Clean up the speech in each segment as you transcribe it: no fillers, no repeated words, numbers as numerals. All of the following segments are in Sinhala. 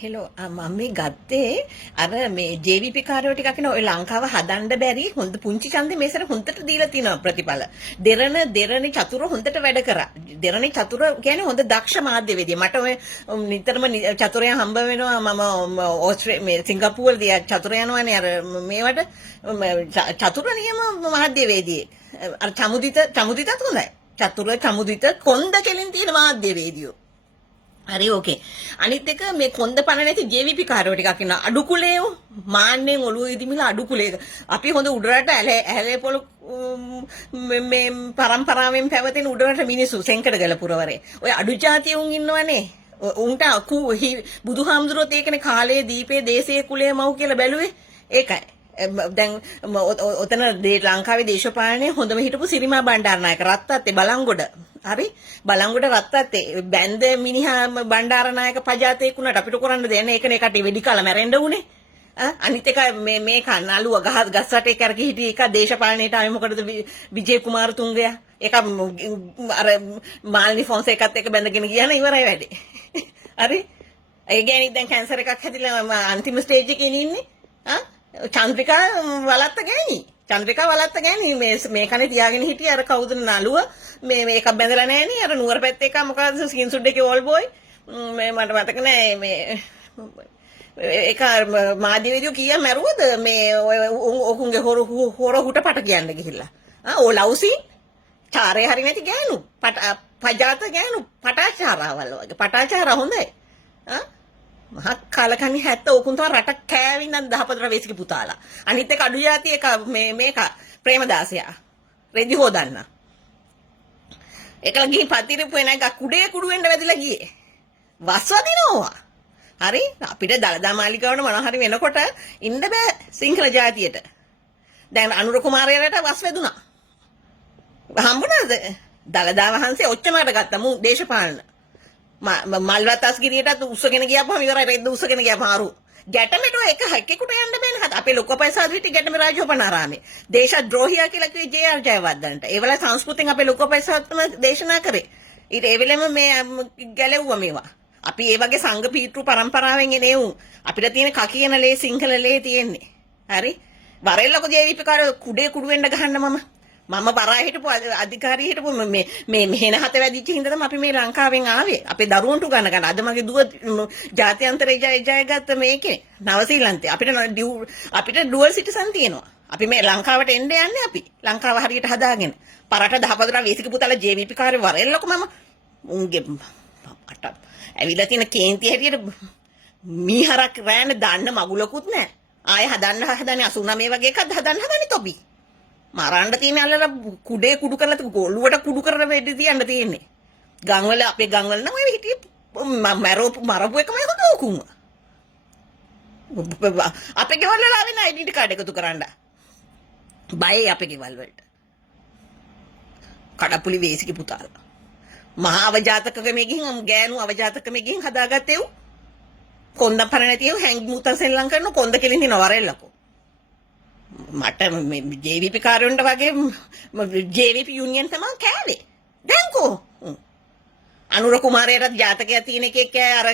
හෙලෝ මම මේ ගත්තේ අර මේ JVP කාර්යෝ ටිකක් නේ ඔය ලංකාව හදන්න බැරි හොඳ පුංචි ඡන්දේ මේසර හොඳට දීලා තිනවා ප්‍රතිඵල. දෙරණ චතුර හොඳට වැඩ කරා. දෙරණ චතුර කියන්නේ හොඳ දක්ෂ මාධ්‍යවේදිය. මට ඔය නිතරම චතුරයන් හම්බ වෙනවා මම මේ සිංගප්පූරුවේදී චතුර යනවානේ අර මේවට චතුර නියම මාධ්‍යවේදියෙක්. අර චමුදිතත් හොඳයි. චමුදිත කොන්ද කෙලින් තියෙන මාධ්‍යවේදියෝ. හරි ඕකේ. අනිත් එක මේ කොන්ද පණ නැති JVP කාර්යෝ ටිකක් ඉන්න අඩු කුලේයෝ මාන්නෙන් ඔළුව ඉදිමිලා අඩු කුලේක. අපි හොඳ උඩරට ඇලේ පොළ මේ පරම්පරාවෙන් පැවතෙන උඩරට මිනිස්සු සෙන්කඩ ගලපුරවරේ. ඔය අඩු ජාතිය උන් ඉන්නවනේ. උන්ට බුදුහාමුදුරුවෝත් ඒකනේ කාලයේ දීපේ දේශයේ කුලයේ මව් කියලා බැලුවේ. ඒකයි. දැන් ඔතන ලංකාවේ දේශපාලනයේ හොඳම හිටපු සිරිමා බණ්ඩාරනායක රත්තත්තේ බලංගොඩ හරි බලංගොඩ රත්තත්තේ බැන්ද මිනිහා බණ්ඩාරනායක පජාතේක් උනට අපිට කරන්න දෙන්නේ ඒකනේ කටේ වෙඩි කාලා මැරෙන්න උනේ අනිත් එක මේ කන්නලුව ගස් රටේ කරකි හිටි එක දේශපාලනයට ආවේ මොකටද විජේ කුමාරතුංගයා ඒක අර මාල්නි ෆොන්සේකත් එක්ක බැඳගෙන ගියාන ඉවරයි වැඩේ හරි ඒ කියන්නේ දැන් කැන්සර් එකක් හැදිලා අන්තිම ස්ටේජ් එකේ ඉන්නේ චන්ද්‍රිකා වලත්ත ගෑණි මේ කනේ තියාගෙන හිටියේ අර කවුද නළුව මේක බැඳලා නැහැ නේ අර නුවර පැත්තේ එක මොකද්ද ස්කින් සුඩ් එකේ ඕල් බෝයි මේ මට මතක නැහැ මේ ඒක මාධ්‍යවේදියෝ කීයා මැරුවද මේ ඔකුන්ගේ හොර හුට පට කියන්න ගිහිල්ලා ඕ ලව්සි චාරේ හරි නැති ගෑනු පජාත ගෑනු පටාචාරාවල් වගේ පටාචාරා හොඳයි මහත් කාලකන්ණි 70 උකුන් තම රට කෑවින්නන් 14 වයසක පුතාලා අනිත් එක අඩු යටි එක මේක ප්‍රේමදාසයා රෙදි හොදන්න ඒකලා ගිහින් පතිරපු එනක කුඩේ කුඩු වෙන්න වැදිලා ගියේ වස් වදිනවා හරි අපිට දලදා මාලිකාවට මොන හරි වෙනකොට ඉන්න බෑ සිංහල ජාතියට දැන් අනුර කුමාරයාට වස් වැදුනා හම්බුණාද දලදා වහන්සේ ඔච්චමකට ගත්තා මු දේශපාලන මල්වතස් ගිරියටත් උස්සගෙන ගියාපම ඉවරයි රෙද්ද උස්සගෙන ගියාපම ආරු ගැටමෙට එක හැකෙකුට යන්න බෑනේ හද අපේ ලොකපයිසාද හිටි ගැටම රාජෝපනාරාමේ දේශද්‍රෝහියා කියලා කිව්වේ ජේ.ආර්. ජයවර්ධනට ඒ වෙලාවේ සංස්කෘතියෙන් අපේ ලොකපයිසාත්ම දේශනා කරේ ඊට ඒ වෙලෙම මේ ගැලෙව්වා මේවා අපි ඒ වගේ සංඝ පීතෘ පරම්පරාවෙන් එනේ උන් අපිට තියෙන කකියන ලේ සිංහල ලේ තියෙන්නේ හරි වරෙල්ලක JVP කාර්ය කුඩේ කුඩු වෙන්න ගහන්න මම බරා හිටපු අධිකාරී හිටපු මේ මෙහෙන හත වැදිච්ච හින්දා තමයි අපි මේ ලංකාවෙන් ආවේ. අපේ දරුවන්ට ගන්න. අද මගේ දුව ජාත්‍යන්තරේ ජය ගත්ත මේකේ නවසීලන්තේ. අපිට ඩුවල් සිටිසන් තියෙනවා. අපි මේ ලංකාවට එන්න යන්නේ අපි. ලංකාව හරියට හදාගෙන. පරට 14 වයසක පුතාලා JVP කාර්ය වරෙල්ලක මම උන්ගේ අට ඇවිල්ලා තියෙන කේන්ති හැටියට මීහරක් රෑන දාන්න මගුලකුත් නැහැ. ආයෙ හදන්නේ 89 වගේ එකක් හදන්නේ තොපි. මරන්න තියෙන අල්ලලා කුඩේ කුඩු කරලා ගොළුවට කුඩු කරලා වෙඩි තියන්න තියෙන්නේ. ගම්වල අපේ ගම්වල නම් ඔය හිටියේ මරපු එකමයි හොඳ උකුම. අපේ ගෙවල් වල ආවෙන ඩෙන්ටි කාඩ් එකතු කරන්න. බයයි අපේ ගෙවල් වලට. කඩපුලි වේසිකි පුතාලා. මහා අවජාතකකමේ ගිහින් ගෑනු අවජාතකකමේ ගිහින් හදාගත්තේ උ. කොන්ද පර නැතිව හැංගි මුතන් සෙල්ලම් කරන කොන්ද කෙලින් දින වරෙල්ලකෝ. මට JVP කාර්යොන්ට වගේ JVP යුනියන් තමයි කෑවේ. දැන්කෝ අනුර කුමාරයාට ජාතකයක් තියෙන එකෙක් අර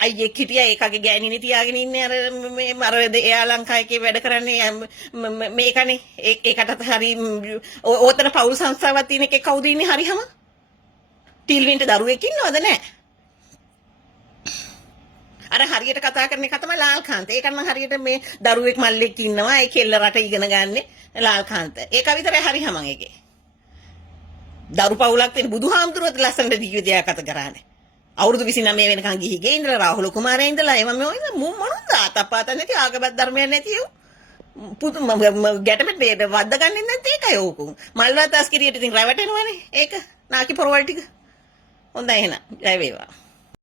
අයියෙක් හිටියා ඒකගේ ගෑණිනේ තියාගෙන ඉන්නේ අර එයා ලංකාවේ වැඩ කරන්නේ මේකනේ ඒකටත් හරි ඕතන පෞල් සංස්ථාවක් තියෙන එකේ කවුද ඉන්නේ හරියම ටිල්වින්ට දරුවෙක් ඉන්නවද නැහැ අර හරියට කතා කරන එක තමයි ලාල්කාන්ත. ඒක නම් හරියට මේ දරුවෙක් මල්ලෙක් ඉන්නවා. ඒ කෙල්ල රට ඉගෙන ගන්න ලාල්කාන්ත. ඒක විතරයි හරි හැමං එකේ. දරු පවුලක් තියෙන බුදුහාමුදුරුවෝත් ලස්සනට ජීවිතයක් ගත කරානේ. අවුරුදු 29 වෙනකන් ගිහිගේ ඉඳලා රාහුල කුමාරයා ඉඳලා එම මේ මොනද අතපාත නැති ආගමක් ධර්මයක් නැති යෝ. ගැටමෙත් වද්ද ගන්නෙ නැත්නම් ඒකයි ඕකෝ. මල්වතස් කිරියට ඉතින් රැවටෙනවනේ. ඒක නාකි පොරවල් ටික. හොඳයි එහෙනම්. ජය වේවා.